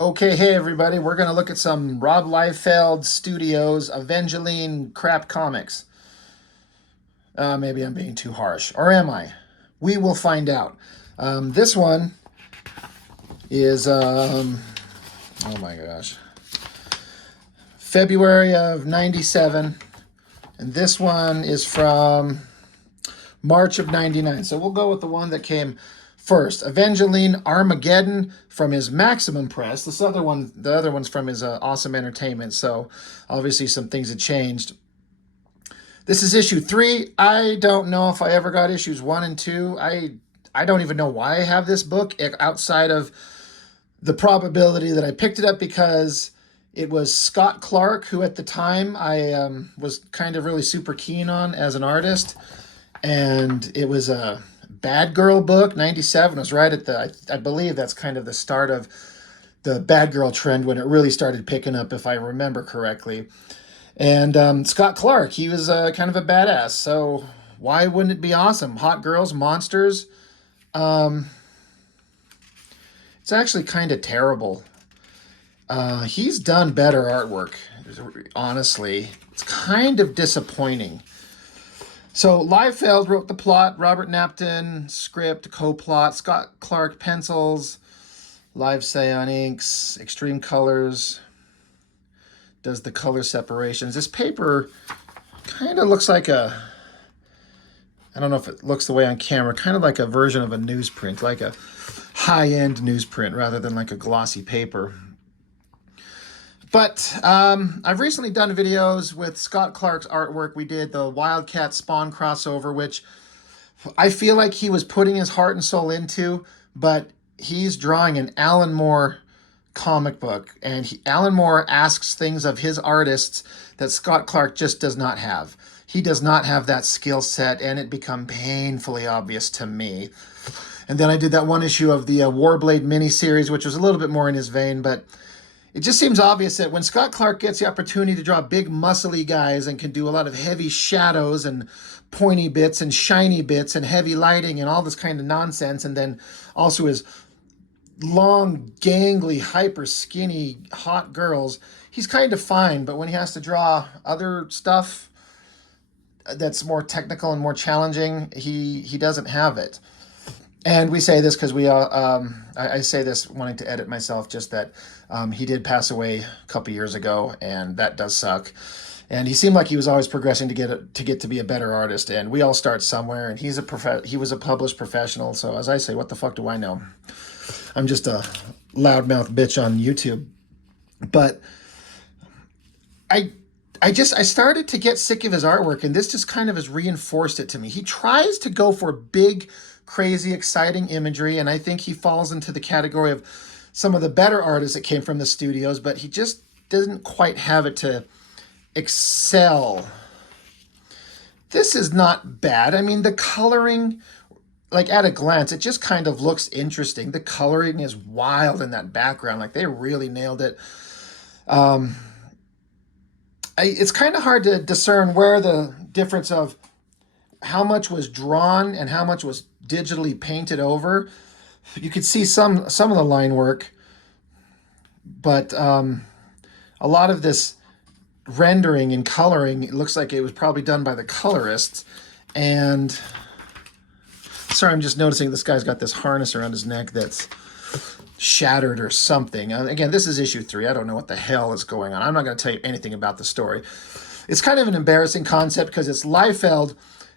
Okay, hey everybody, we're going to look at some Rob Liefeld Studios Avengelyne crap comics. Maybe I'm being too harsh. Or am I? We will find out. This one is, oh my gosh, February of 97. And this one is from March of 99. So we'll go with the one that came first. Avengelyne Armageddon from his Maximum Press. The other one's from his Awesome Entertainment. So obviously some things had changed. This is issue 3. I don't know if I ever got issues 1 and 2. I don't even know why I have this book outside of the probability that I picked it up because it was Scott Clark, who at the time I was kind of really super keen on as an artist. And it was a Bad Girl book. 97 was right at I believe that's kind of the start of the Bad Girl trend when it really started picking up, if I remember correctly. And Scott Clark, he was kind of a badass. So why wouldn't it be awesome? Hot girls, monsters. Um, it's actually kind of terrible. He's done better artwork, honestly. It's kind of disappointing. So Liefeld wrote the plot, Robert Napton script, co-plot, Scott Clark pencils, Live Cyan inks, Extreme Colors does the color separations. This paper kind of looks like I don't know if it looks the way on camera, kind of like a version of a newsprint, like a high-end newsprint rather than like a glossy paper. But I've recently done videos with Scott Clark's artwork. We did the Wildcat Spawn crossover, which I feel like he was putting his heart and soul into, but he's drawing an Alan Moore comic book. And Alan Moore asks things of his artists that Scott Clark just does not have. He does not have that skill set, and it become painfully obvious to me. And then I did that one issue of the Warblade miniseries, which was a little bit more in his vein, but it just seems obvious that when Scott Clark gets the opportunity to draw big, muscly guys and can do a lot of heavy shadows and pointy bits and shiny bits and heavy lighting and all this kind of nonsense, and then also his long, gangly, hyper skinny, hot girls, he's kind of fine. But when he has to draw other stuff that's more technical and more challenging, he doesn't have it. And we say this because I say this wanting to edit myself, just that he did pass away a couple years ago, and that does suck. And he seemed like he was always progressing to get to be a better artist. And we all start somewhere. And he was a published professional. So as I say, what the fuck do I know? I'm just a loudmouth bitch on YouTube. But I started to get sick of his artwork, and this just kind of has reinforced it to me. He tries to go for big, crazy, exciting imagery, and I think he falls into the category of some of the better artists that came from the studios, but he just doesn't quite have it to excel. This is not bad. I mean, the coloring, like at a glance, it just kind of looks interesting. The coloring is wild in that background. Like they really nailed it. It's kind of hard to discern where the difference of how much was drawn and how much was digitally painted over. You could see some of the line work, but a lot of this rendering and coloring, it looks like it was probably done by the colorists. And sorry, I'm just noticing this guy's got this harness around his neck that's shattered or something. Again, this is issue 3. I don't know what the hell is going on. I'm not going to tell you anything about the story. It's kind of an embarrassing concept because it's Liefeld.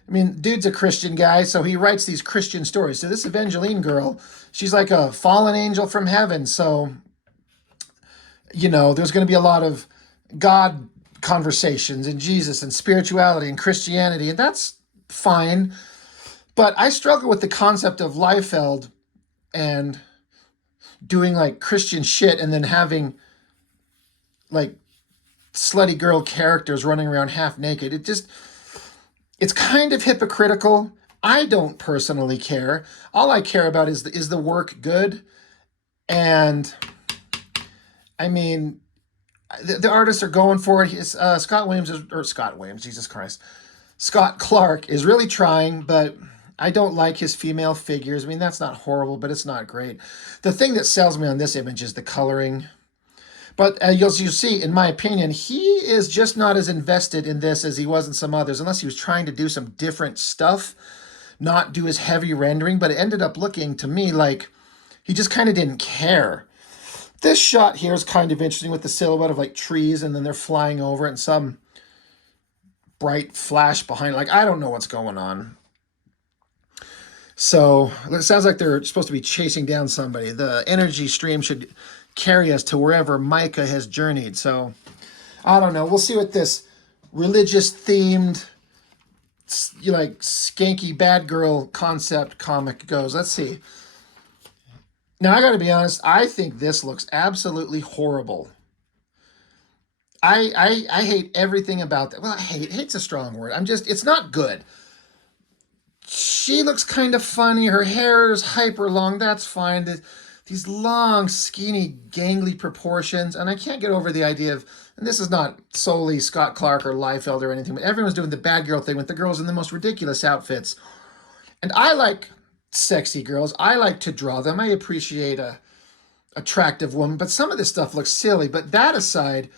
I mean, dude's a Christian guy, so he writes these Christian stories. So this Avengelyne girl, she's like a fallen angel from heaven. So, there's going to be a lot of God conversations and Jesus and spirituality and Christianity, and that's fine. But I struggle with the concept of Liefeld and doing like Christian shit and then having like slutty girl characters running around half naked. It's kind of hypocritical. I don't personally care. All I care about is the work good? And I mean, the artists are going for it. Scott Clark is really trying, but I don't like his female figures. I mean, that's not horrible, but it's not great. The thing that sells me on this image is the coloring. But you'll see, in my opinion, he is just not as invested in this as he was in some others, unless he was trying to do some different stuff, not do his heavy rendering. But it ended up looking to me like he just kind of didn't care. This shot here is kind of interesting with the silhouette of like trees, and then they're flying over it and some bright flash behind. Like, I don't know what's going on. So it sounds like they're supposed to be chasing down somebody. The energy stream should carry us to wherever Micah has journeyed. So I don't know. We'll see what this religious themed, like skanky bad girl concept comic goes. Let's see. Now I got to be honest. I think this looks absolutely horrible. I hate everything about that. Well, hate's a strong word. It's not good. She looks kind of funny. Her hair is hyper long. That's fine. These long, skinny, gangly proportions. And I can't get over the idea of, and this is not solely Scott Clark or Liefeld or anything, but everyone's doing the bad girl thing with the girls in the most ridiculous outfits. And I like sexy girls. I like to draw them. I appreciate a attractive woman, but some of this stuff looks silly. But that aside,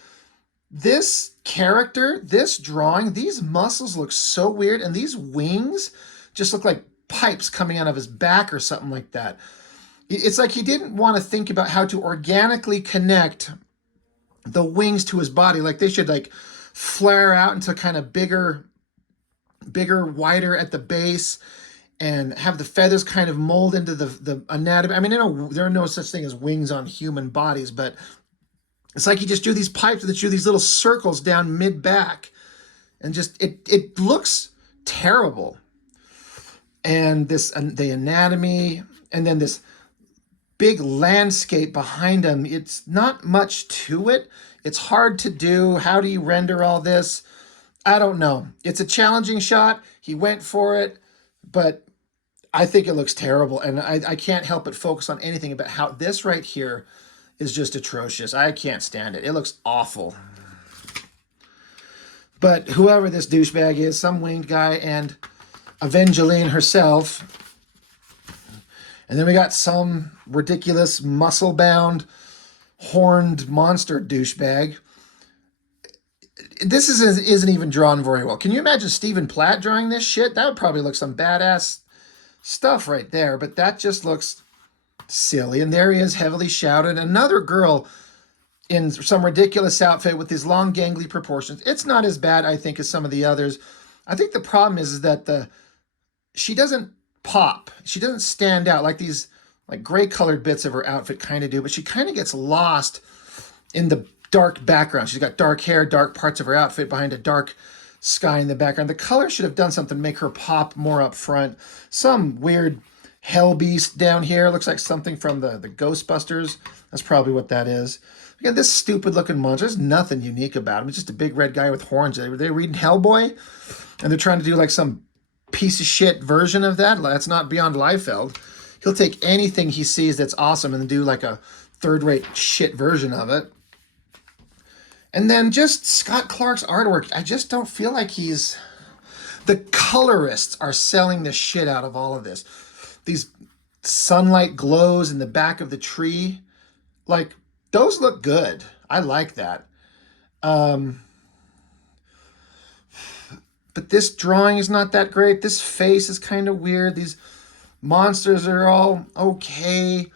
this character, this drawing, these muscles look so weird, and these wings just look like pipes coming out of his back or something like that. It's like he didn't want to think about how to organically connect the wings to his body. Like they should like flare out into kind of bigger, wider at the base, and have the feathers kind of mold into the anatomy. I mean, there are no such thing as wings on human bodies, but it's like he just drew these pipes that drew these little circles down mid-back. And just, it looks terrible. And the anatomy, and then this big landscape behind him, it's not much to it. It's hard to do. How do you render all this? I don't know. It's a challenging shot. He went for it, but I think it looks terrible. And I can't help but focus on anything about how this right here is just atrocious. I can't stand it. It looks awful. But whoever this douchebag is, some winged guy, and Avengelyne herself. And then we got some ridiculous muscle-bound, horned monster douchebag. This isn't even drawn very well. Can you imagine Stephen Platt drawing this shit? That would probably look some badass stuff right there. But that just looks silly. And there he is, heavily shouted. Another girl in some ridiculous outfit with these long gangly proportions. It's not as bad, I think, as some of the others. I think the problem is that she doesn't pop. She doesn't stand out like these like gray colored bits of her outfit kind of do, but she kind of gets lost in the dark background. She's got dark hair, dark parts of her outfit behind a dark sky in the background. The color should have done something to make her pop more up front. Some weird hell beast down here. Looks like something from the Ghostbusters. That's probably what that is. Again, this stupid looking monster. There's nothing unique about him. It's just a big red guy with horns. Are they reading Hellboy? And they're trying to do like some piece of shit version of that. That's not beyond Liefeld. He'll take anything he sees that's awesome and then do like a third-rate shit version of it. And then just Scott Clark's artwork. I just don't feel like he's... The colorists are selling the shit out of all of this. These sunlight glows in the back of the tree. Like, those look good. I like that. But this drawing is not that great. This face is kind of weird. These monsters are all okay.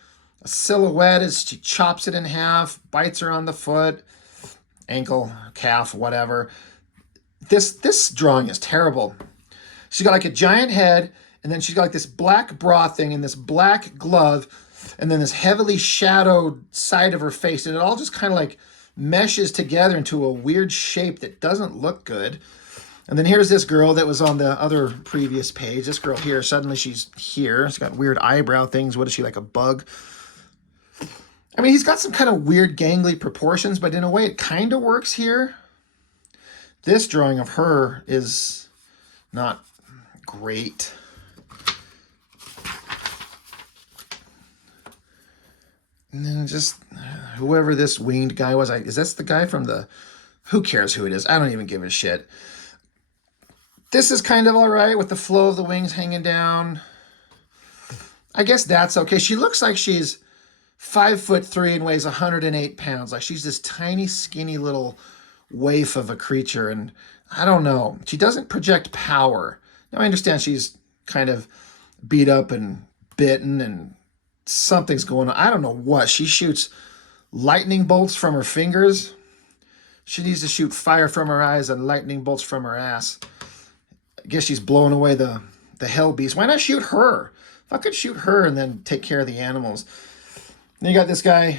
A silhouette is she chops it in half, bites her on the foot, ankle, calf, whatever. This drawing is terrible. She's got like a giant head, and then she's got like this black bra thing and this black glove, and then this heavily shadowed side of her face, and it all just kind of like meshes together into a weird shape that doesn't look good. And then here's this girl that was on the other previous page. This girl here, suddenly she's here. She's got weird eyebrow things. What is she, like a bug? I mean, he's got some kind of weird gangly proportions, but in a way it kind of works here. This drawing of her is not great. And then just whoever this winged guy was, is this the guy from the... Who cares who it is? I don't even give a shit. This is kind of all right with the flow of the wings hanging down. I guess that's okay. She looks like she's 5'3" and weighs 108 pounds. Like she's this tiny, skinny little waif of a creature. And I don't know. She doesn't project power. Now I understand she's kind of beat up and bitten and something's going on. I don't know what. She shoots lightning bolts from her fingers. She needs to shoot fire from her eyes and lightning bolts from her ass. I guess she's blowing away the hell beast. Why not shoot her? If I could shoot her and then take care of the animals. Then you got this guy.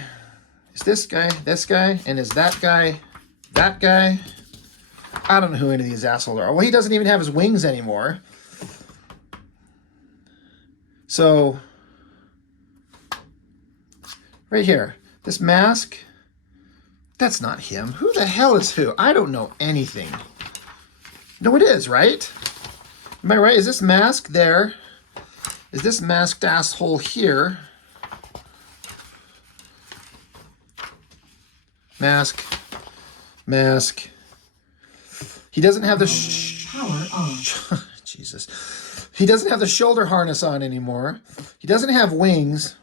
Is this guy, and is that guy, that guy? I don't know who any of these assholes are. Well, he doesn't even have his wings anymore. So, right here, this mask, that's not him. Who the hell is who? I don't know anything. No, it is, right? Am I right? Is this mask there? Is this masked asshole here? Mask. He doesn't have the power on. Jesus. He doesn't have the shoulder harness on anymore. He doesn't have wings.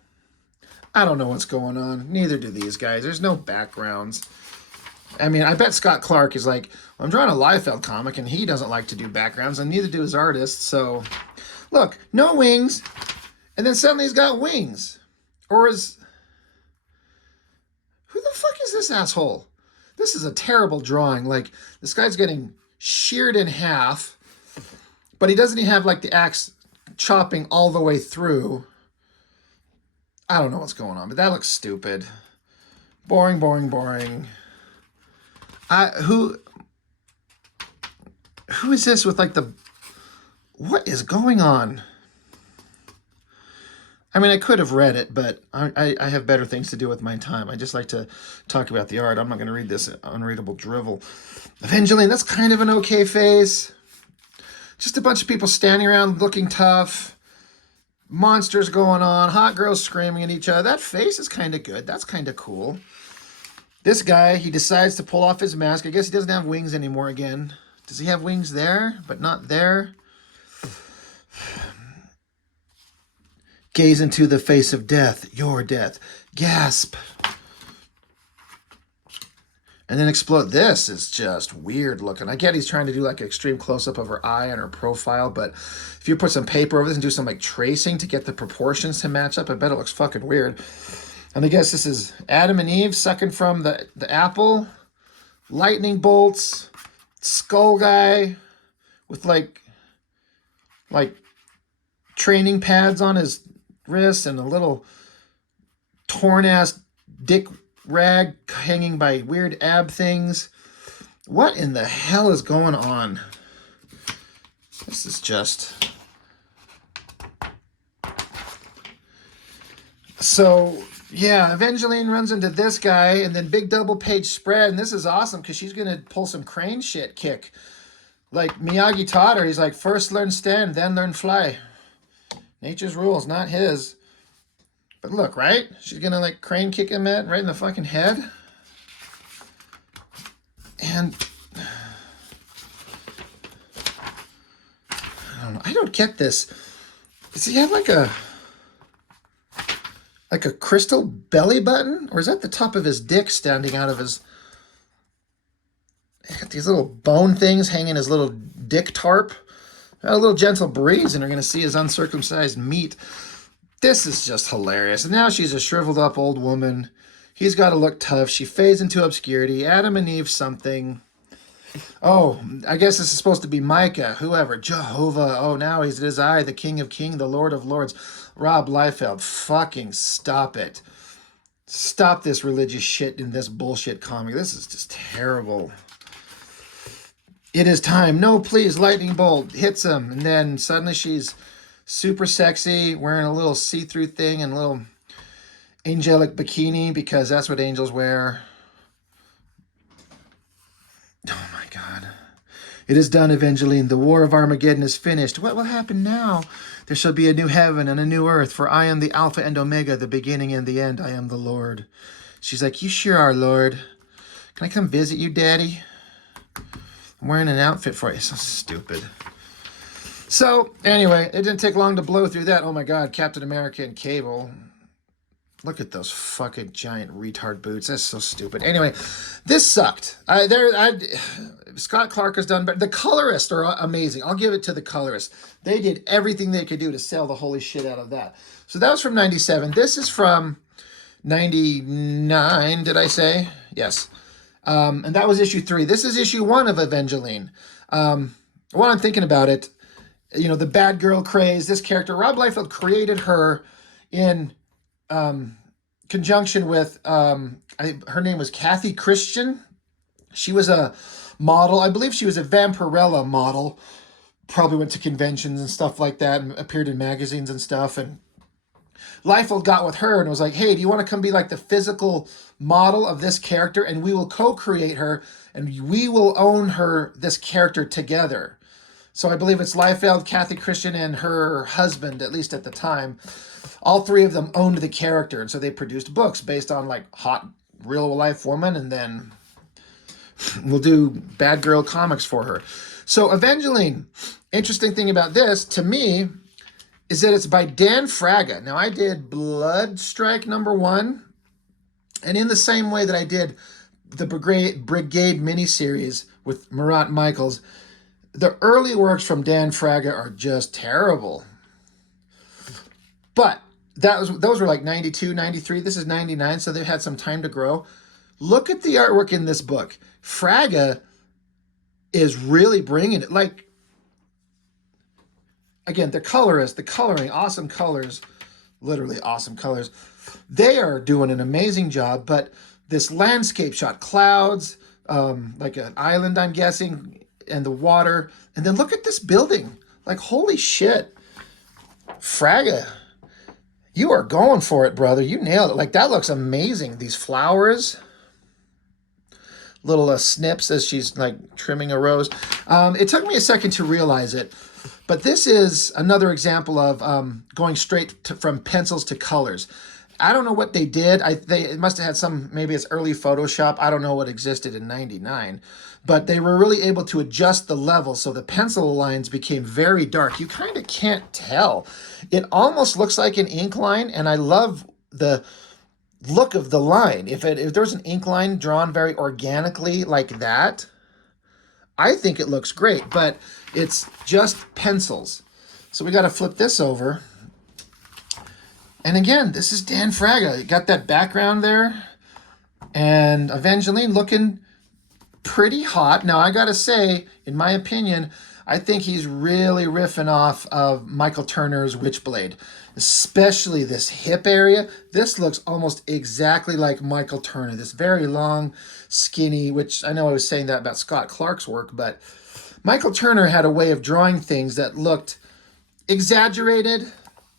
I don't know what's going on. Neither do these guys. There's no backgrounds. I mean, I bet Scott Clark is like, well, I'm drawing a Liefeld comic, and he doesn't like to do backgrounds, and neither do his artists. So, look, no wings, and then suddenly he's got wings. Or is... Who the fuck is this asshole? This is a terrible drawing. Like, this guy's getting sheared in half, but he doesn't even have, like, the axe chopping all the way through. I don't know what's going on, but that looks stupid. Boring. Who is this with, like, the... What is going on? I mean, I could have read it, but I have better things to do with my time. I just like to talk about the art. I'm not going to read this unreadable drivel. Avengelyne, that's kind of an okay face. Just a bunch of people standing around looking tough. Monsters going on. Hot girls screaming at each other. That face is kind of good. That's kind of cool. This guy, he decides to pull off his mask. I guess he doesn't have wings anymore again. Does he have wings there, but not there? Gaze into the face of death, your death. Gasp. And then explode. This is just weird looking. I get he's trying to do like an extreme close-up of her eye and her profile, but if you put some paper over this and do some like tracing to get the proportions to match up, I bet it looks fucking weird. And I guess this is Adam and Eve sucking from the apple. Lightning bolts. Skull guy with like training pads on his wrist and a little torn-ass dick rag hanging by weird ab things. What in the hell is going on? This is just... So, yeah, Avengelyne runs into this guy, and then big double-page spread, and this is awesome because she's going to pull some crane shit kick. Like Miyagi taught her, he's like, first learn stand, then learn fly. Nature's rules, not his. But look, right? She's going to like crane kick him right in the fucking head. And I don't know. I don't get this. Does he have like a crystal belly button? Or is that the top of his dick standing out of his... He's got these little bone things hanging his little dick tarp. Got a little gentle breeze, and you're going to see his uncircumcised meat. This is just hilarious. And now she's a shriveled up old woman. He's got to look tough. She fades into obscurity. Adam and Eve something. Oh, I guess this is supposed to be Micah, whoever. Jehovah. Oh, now it is I, the King of Kings, the Lord of Lords. Rob Liefeld, fucking stop it. Stop this religious shit in this bullshit comic. This is just terrible. It is time. No, please, lightning bolt. Hits him. And then suddenly she's super sexy, wearing a little see-through thing and a little angelic bikini because that's what angels wear. Oh my God. It is done, Avengelyne. The war of Armageddon is finished. What will happen now? There shall be a new heaven and a new earth, for I am the Alpha and Omega, the beginning and the end. I am the Lord. She's like, you sure are, Lord. Can I come visit you, Daddy? I'm wearing an outfit for you. So stupid. So anyway, it didn't take long to blow through that. Oh my God, Captain America and Cable. Look at those fucking giant retard boots. That's so stupid. Anyway, this sucked. Scott Clark has done, but the colorists are amazing. I'll give it to the colorists. They did everything they could do to sell the holy shit out of that. So that was from 97. This is from 99, did I say? Yes. And that was issue 3. This is issue 1 of Avengelyne. While I'm thinking about it, you know, the bad girl craze, this character, Rob Liefeld created her in conjunction with, her name was Kathy Christian. She was a model. I believe she was a Vampirella model. Probably went to conventions and stuff like that and appeared in magazines and stuff. And Liefeld got with her and was like, hey, do you want to come be like the physical model of this character? And we will co-create her and we will own her, this character together. So I believe it's Liefeld, Kathy Christian, and her husband, at least at the time. All 3 of them owned the character. And so they produced books based on like hot real life woman. And then we'll do bad girl comics for her. So Avengelyne, interesting thing about this to me is that it's by Dan Fraga. Now I did Blood Strike #1. And in the same way that I did the Brigade miniseries with Murat Michaels, the early works from Dan Fraga are just terrible. But those were like 92, 93. This is 99, so they've had some time to grow. Look at the artwork in this book. Fraga is really bringing it. Like, again, the colorist, the coloring, awesome colors, literally awesome colors. They are doing an amazing job, but this landscape shot, clouds, like an island, I'm guessing, and the water. And then look at this building. Like, holy shit. Fraga, you are going for it, brother. You nailed it. Like, that looks amazing. These flowers. Little snips as she's, like, trimming a rose. It took me a second to realize it. But this is another example of going straight from pencils to colors. I don't know what they did. It must have had some, maybe it's early Photoshop. I don't know what existed in 99. But they were really able to adjust the level so the pencil lines became very dark. You kind of can't tell. It almost looks like an ink line, and I love the look of the line. If there was an ink line drawn very organically like that, I think it looks great, but it's just pencils. So we got to flip this over. And again, this is Dan Fraga. You got that background there. And Avengelyne looking pretty hot. Now, I got to say, in my opinion, I think he's really riffing off of Michael Turner's Witchblade, especially this hip area. This looks almost exactly like Michael Turner, this very long, skinny, which I know I was saying that about Scott Clark's work, but Michael Turner had a way of drawing things that looked exaggerated,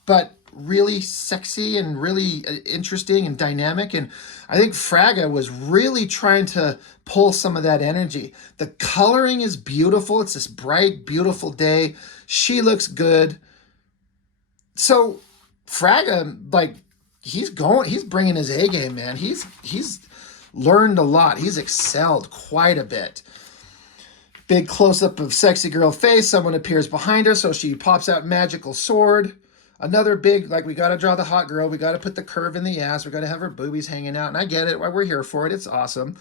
but really sexy and really interesting and dynamic. And I think Fraga was really trying to pull some of that energy. The coloring is beautiful. It's this bright, beautiful day. She looks good. So Fraga, like, he's bringing his A game, man. He's learned a lot. He's excelled quite a bit. Big close-up of sexy girl face. Someone appears behind her, so she pops out magical sword. Another big, like, we got to draw the hot girl. We got to put the curve in the ass. We got to have her boobies hanging out. And I get it. We're here for it. It's awesome.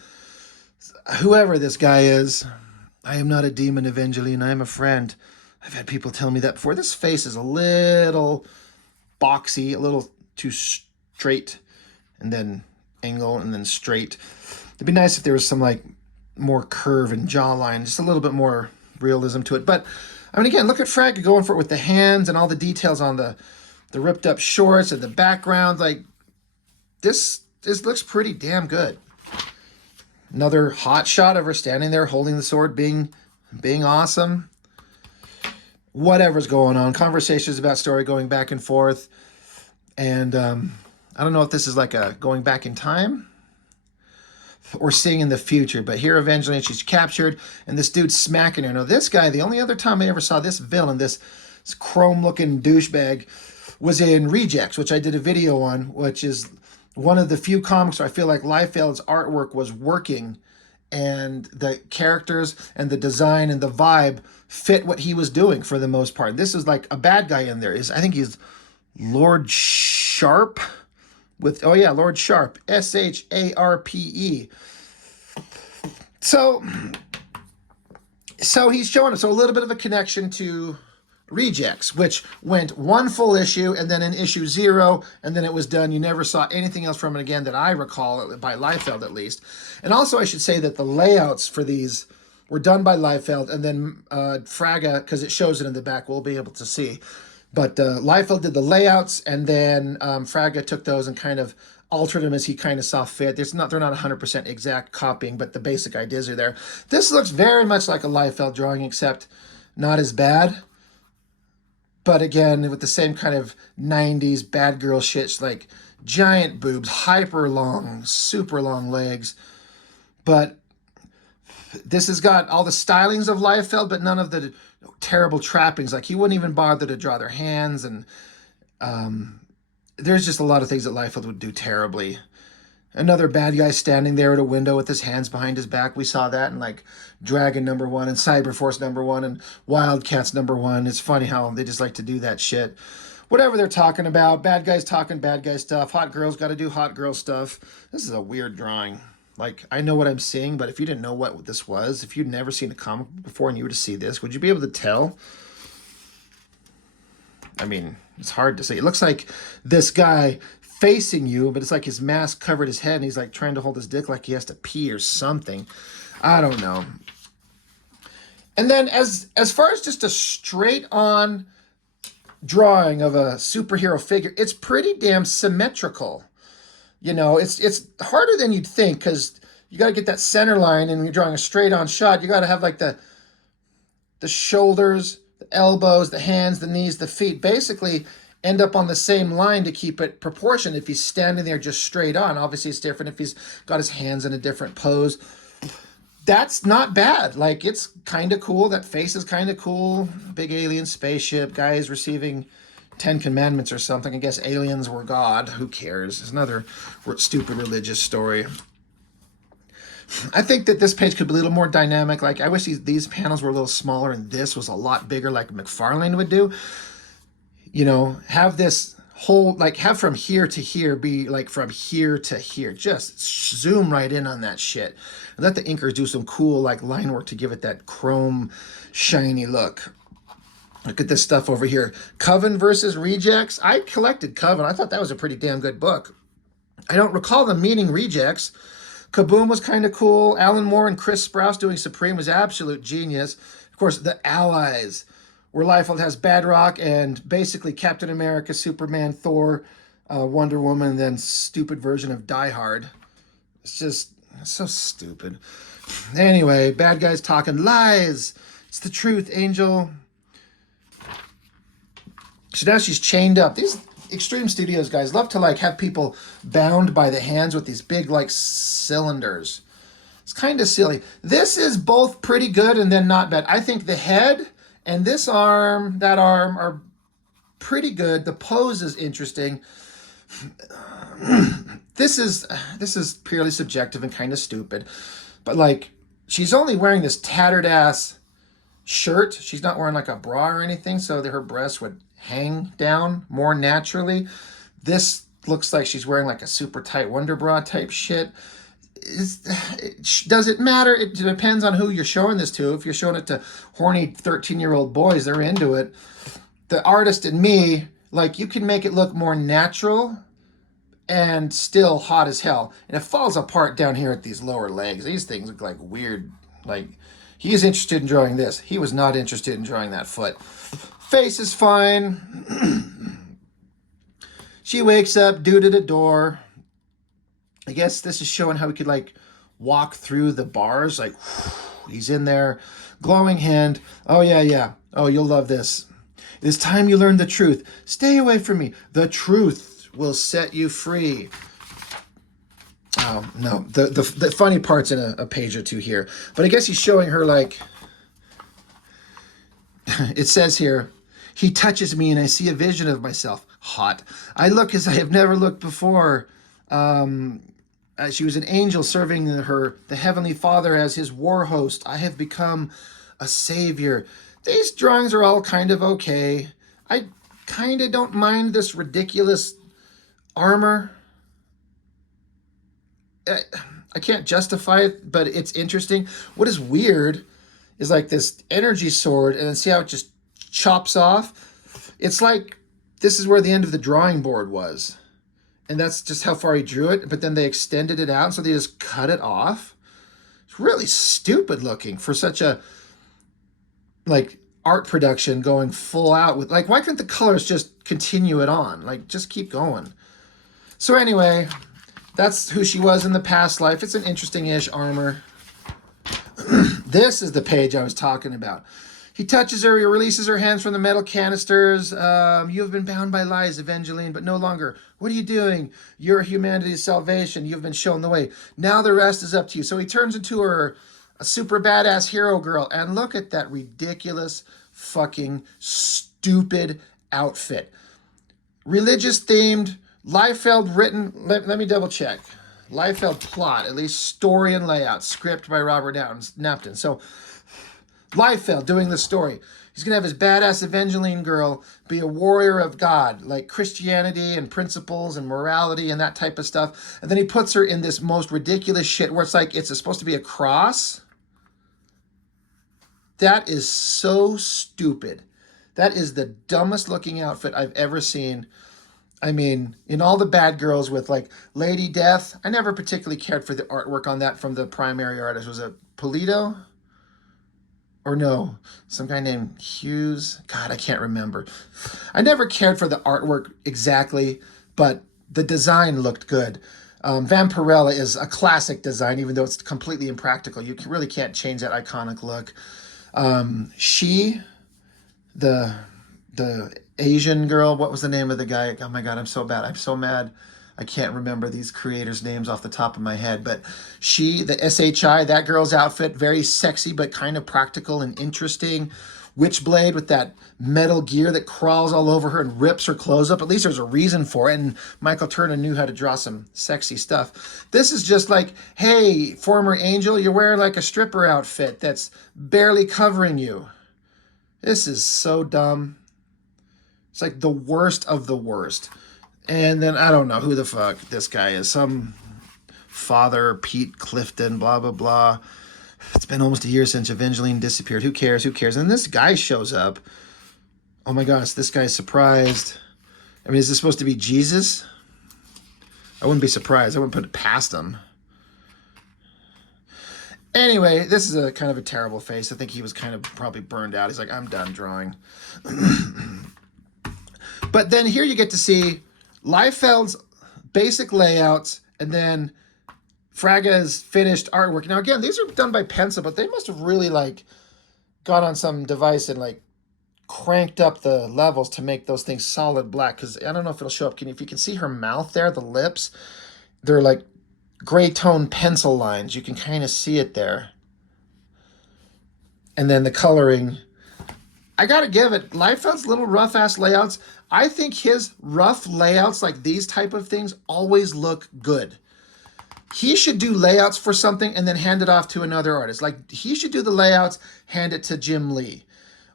Whoever this guy is, I am not a demon, Avengelyne. I am a friend. I've had people tell me that before. This face is a little boxy, a little too straight, and then angle, and then straight. It'd be nice if there was some, like, more curve and jawline, just a little bit more realism to it. But I mean, again, look at Fraga going for it with the hands and all the details on the ripped up shorts and the background. Like, this looks pretty damn good. Another hot shot of her standing there holding the sword, being awesome. Whatever's going on. Conversations about story going back and forth. And I don't know if this is like a going back in time or seeing in the future, but here eventually she's captured and this dude's smacking her. Now this guy, the only other time I ever saw this villain, this chrome looking douchebag, was in Rejects, which I did a video on, which is one of the few comics where I feel like Liefeld's artwork was working and the characters and the design and the vibe fit what he was doing for the most part. This is like a bad guy in there. I think he's Lord Sharp with, oh yeah, Lord Sharp, Sharpe. So he's showing us a little bit of a connection to Rejects, which went one full issue and then in issue 0, and then it was done. You never saw anything else from it again that I recall, by Liefeld at least. And also I should say that the layouts for these were done by Liefeld, and then Fraga, because it shows it in the back, we'll be able to see. But Liefeld did the layouts, and then Fraga took those and kind of altered them as he kind of saw fit. They're not 100% exact copying, but the basic ideas are there. This looks very much like a Liefeld drawing, except not as bad. But again, with the same kind of 90s bad girl shit, like giant boobs, hyper long, super long legs. But this has got all the stylings of Liefeld, but none of the terrible trappings. Like, he wouldn't even bother to draw their hands, and there's just a lot of things that Liefeld would do terribly. Another bad guy standing there at a window with his hands behind his back. We saw that in like Dragon #1 and Cyberforce #1 and Wildcats #1. It's funny how they just like to do that shit. Whatever they're talking about, bad guys talking bad guy stuff. Hot girls got to do hot girl stuff. This is a weird drawing. Like, I know what I'm seeing, but if you didn't know what this was, if you'd never seen a comic before and you were to see this, would you be able to tell? I mean, it's hard to say. It looks like this guy facing you, but it's like his mask covered his head, and he's like trying to hold his dick like he has to pee or something. I don't know. And then as far as just a straight on drawing of a superhero figure, it's pretty damn symmetrical. You know, it's harder than you'd think, because you got to get that center line, and when you're drawing a straight on shot, you got to have like the shoulders, the elbows, the hands, the knees, the feet, basically end up on the same line to keep it proportioned. If he's standing there just straight on, obviously it's different if he's got his hands in a different pose. That's not bad. Like, it's kind of cool. That face is kind of cool. Big alien spaceship. Guy is receiving 10 commandments or something. I guess aliens were God. Who cares? It's another stupid religious story. I think that this page could be a little more dynamic. Like, I wish these panels were a little smaller and this was a lot bigger, like McFarlane would do. You know, have this whole, like, have from here to here be like from here to here. Just zoom right in on that shit. And let the inkers do some cool, like, line work to give it that chrome, shiny look. Look at this stuff over here. Coven versus Rejects. I collected Coven. I thought that was a pretty damn good book. I don't recall them meeting Rejects. Kaboom was kind of cool. Alan Moore and Chris Sprouse doing Supreme was absolute genius. Of course, the Allies, where Liefeld has Badrock and basically Captain America, Superman, Thor, Wonder Woman, and then stupid version of Die Hard. It's just so stupid. Anyway, bad guys talking lies. It's the truth, Angel. So now she's chained up. These Extreme Studios guys love to like have people bound by the hands with these big like cylinders. It's kind of silly. This is both pretty good and then not bad. I think the head and this arm, that arm, are pretty good. The pose is interesting. This is purely subjective and kind of stupid. But like, she's only wearing this tattered ass shirt. She's not wearing like a bra or anything, so that her breasts would hang down more naturally. This looks like she's wearing like a super tight Wonder Bra type shit. Does it matter? It depends on who you're showing this to. If you're showing it to horny 13-year-old boys, they're into it. The artist in me, like, you can make it look more natural and still hot as hell. And it falls apart down here at these lower legs. These things look like weird. Like, he is interested in drawing this. He was not interested in drawing that foot. Face is fine. She wakes up, dude at a door. I guess this is showing how he could like walk through the bars. Like, he's in there. Glowing hand. Oh, yeah. Oh, you'll love this. It is time you learn the truth. Stay away from me. The truth will set you free. Oh, no. The funny part's in a page or two here. But I guess he's showing her like... It says here, he touches me and I see a vision of myself. Hot. I look as I have never looked before. She was an angel serving the Heavenly Father as his war host. I have become a savior. These drawings are all kind of okay. I kind of don't mind this ridiculous armor. I can't justify it, but it's interesting. What is weird is like this energy sword, and then see how it just chops off? It's like this is where the end of the drawing board was. And that's just how far he drew it, but then they extended it out, so they just cut it off. It's really stupid looking for such a like art production going full out with like, why couldn't the colors just continue it on? Like, just keep going. So anyway, that's who she was in the past life. It's an interesting-ish armor. This is the page I was talking about. He touches her, he releases her hands from the metal canisters. You have been bound by lies, Avengelyne, but no longer. What are you doing? You're humanity's salvation. You've been shown the way. Now the rest is up to you. So he turns into a super badass hero girl. And look at that ridiculous, fucking, stupid outfit. Religious themed, Liefeld written. Let me double check. Liefeld plot, at least story and layout, script by Robert Napton. So Liefeld doing the story. He's going to have his badass Avengelyne girl be a warrior of God, like Christianity and principles and morality and that type of stuff. And then he puts her in this most ridiculous shit where it's like it's supposed to be a cross. That is so stupid. That is the dumbest looking outfit I've ever seen. I mean, in all the bad girls with like Lady Death, I never particularly cared for the artwork on that from the primary artist. Was it Polito? Or no, some guy named Hughes. God, I can't remember. I never cared for the artwork exactly, but the design looked good. Vampirella is a classic design, even though it's completely impractical. You really can't change that iconic look. The Asian girl, what was the name of the guy? Oh my God, I'm so bad. I'm so mad. I can't remember these creators' names off the top of my head, but the SHI, that girl's outfit, very sexy, but kind of practical and interesting. Witchblade with that metal gear that crawls all over her and rips her clothes up. At least there's a reason for it, and Michael Turner knew how to draw some sexy stuff. This is just like, hey, former angel, you're wearing like a stripper outfit that's barely covering you. This is so dumb. It's like the worst of the worst. And then I don't know who the fuck this guy is. Some father, Pete Clifton, blah, blah, blah. It's been almost a year since Avengelyne disappeared. Who cares? Who cares? And this guy shows up. Oh my gosh, this guy's surprised. I mean, is this supposed to be Jesus? I wouldn't be surprised. I wouldn't put it past him. Anyway, this is a kind of a terrible face. I think he was kind of probably burned out. He's like, I'm done drawing. But then here you get to see Liefeld's basic layouts, and then Fraga's finished artwork. Now, again, these are done by pencil, but they must have really, like, got on some device and, like, cranked up the levels to make those things solid black, because I don't know if it'll show up. If you can see her mouth there, the lips, they're, like, gray tone pencil lines. You can kind of see it there. And then the coloring. I got to give it, Liefeld's little rough-ass layouts, I think his rough layouts, like these type of things, always look good. He should do layouts for something and then hand it off to another artist. Like, he should do the layouts, hand it to Jim Lee,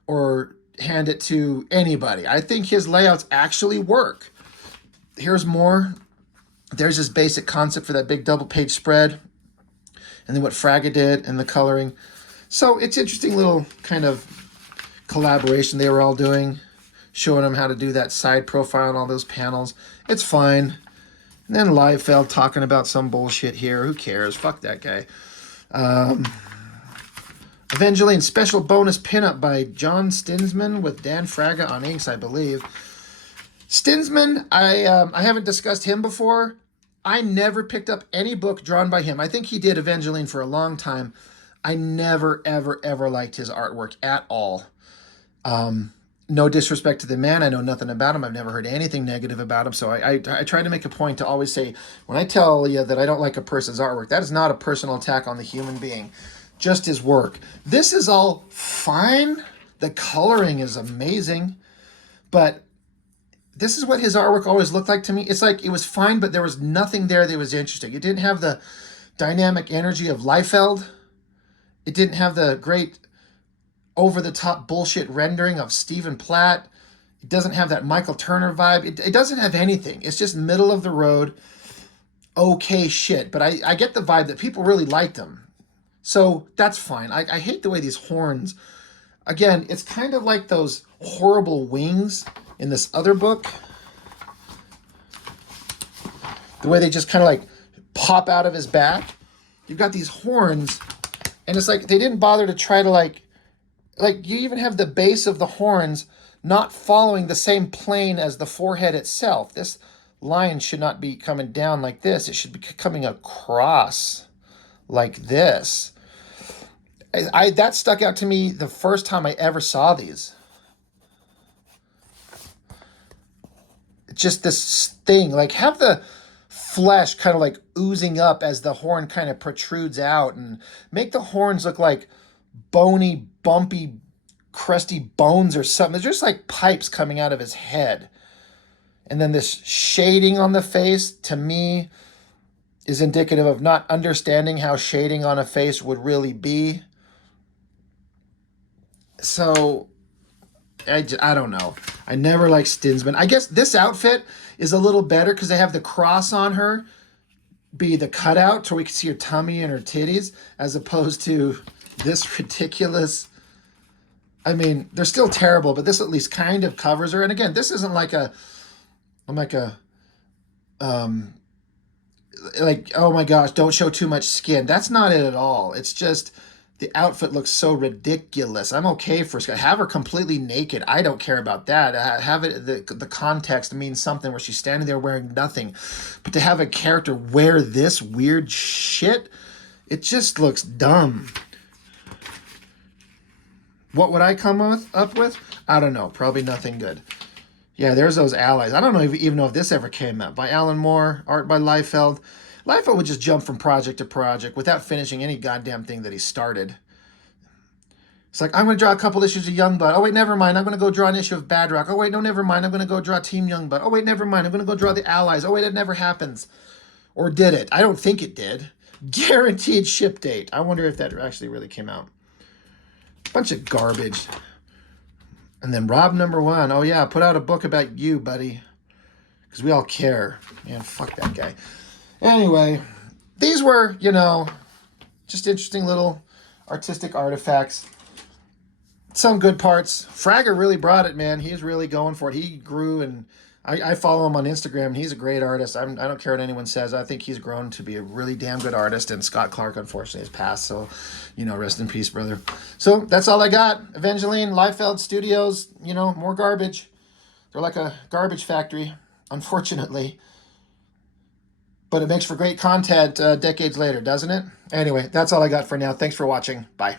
or hand it to anybody. I think his layouts actually work. Here's more. There's his basic concept for that big double-page spread, and then what Fraga did and the coloring. So it's interesting little kind of collaboration they were all doing, showing them how to do that side profile and all those panels. It's fine. And then Liefeld talking about some bullshit here. Who cares? Fuck that guy. Avengelyne special bonus pinup by John Stinsman with Dan Fraga on inks, I believe. Stinsman, I haven't discussed him before. I never picked up any book drawn by him. I think he did Avengelyne for a long time. I never, ever, ever liked his artwork at all. No disrespect to the man. I know nothing about him. I've never heard anything negative about him. So I try to make a point to always say, when I tell you that I don't like a person's artwork, that is not a personal attack on the human being, just his work. This is all fine. The coloring is amazing, but this is what his artwork always looked like to me. It's like it was fine, but there was nothing there that was interesting. It didn't have the dynamic energy of Liefeld. It didn't have the great over-the-top bullshit rendering of Stephen Platt. It doesn't have that Michael Turner vibe. It doesn't have anything. It's just middle of the road, okay shit. But I get the vibe that people really liked him. So that's fine. I hate the way these horns, again, it's kind of like those horrible wings in this other book. The way they just kind of like pop out of his back. You've got these horns, and it's like they didn't bother to try to like you even have the base of the horns not following the same plane as the forehead itself. This line should not be coming down like this. It should be coming across like this. That stuck out to me the first time I ever saw these. Just this thing, like have the flesh kind of like oozing up as the horn kind of protrudes out, and make the horns look like bony, bumpy, crusty bones or something. There's just like pipes coming out of his head. And then this shading on the face, to me, is indicative of not understanding how shading on a face would really be. So, I don't know. I never liked Stinsman. I guess this outfit is a little better because they have the cross on her be the cutout so we can see her tummy and her titties, as opposed to this ridiculous. I mean, they're still terrible, but this at least kind of covers her. And again, this isn't like like, oh my gosh, don't show too much skin. That's not it at all. It's just the outfit looks so ridiculous. I'm okay for have her completely naked. I don't care about that. Have it the context means something where she's standing there wearing nothing. But to have a character wear this weird shit, it just looks dumb. What would I come up with? I don't know. Probably nothing good. Yeah, there's those allies. I don't know even know if this ever came out. By Alan Moore, art by Liefeld. Liefeld would just jump from project to project without finishing any goddamn thing that he started. It's like, I'm going to draw a couple issues of Youngblood. Oh, wait, never mind. I'm going to go draw an issue of Bad Rock. Oh, wait, no, never mind. I'm going to go draw Team Youngblood. Oh, wait, never mind. I'm going to go draw the Allies. Oh, wait, it never happens. Or did it? I don't think it did. Guaranteed ship date. I wonder if that actually really came out. Bunch of garbage. And then Rob #1. Oh, yeah, put out a book about you, buddy. Because we all care. Man, fuck that guy. Anyway, these were, just interesting little artistic artifacts. Some good parts. Fragger really brought it, man. He's really going for it. He grew, and I follow him on Instagram. He's a great artist. I don't care what anyone says. I think he's grown to be a really damn good artist, and Scott Clark, unfortunately, has passed. So, rest in peace, brother. So, that's all I got. Avengelyne, Liefeld Studios, more garbage. They're like a garbage factory, unfortunately. But it makes for great content decades later, doesn't it? Anyway, that's all I got for now. Thanks for watching. Bye.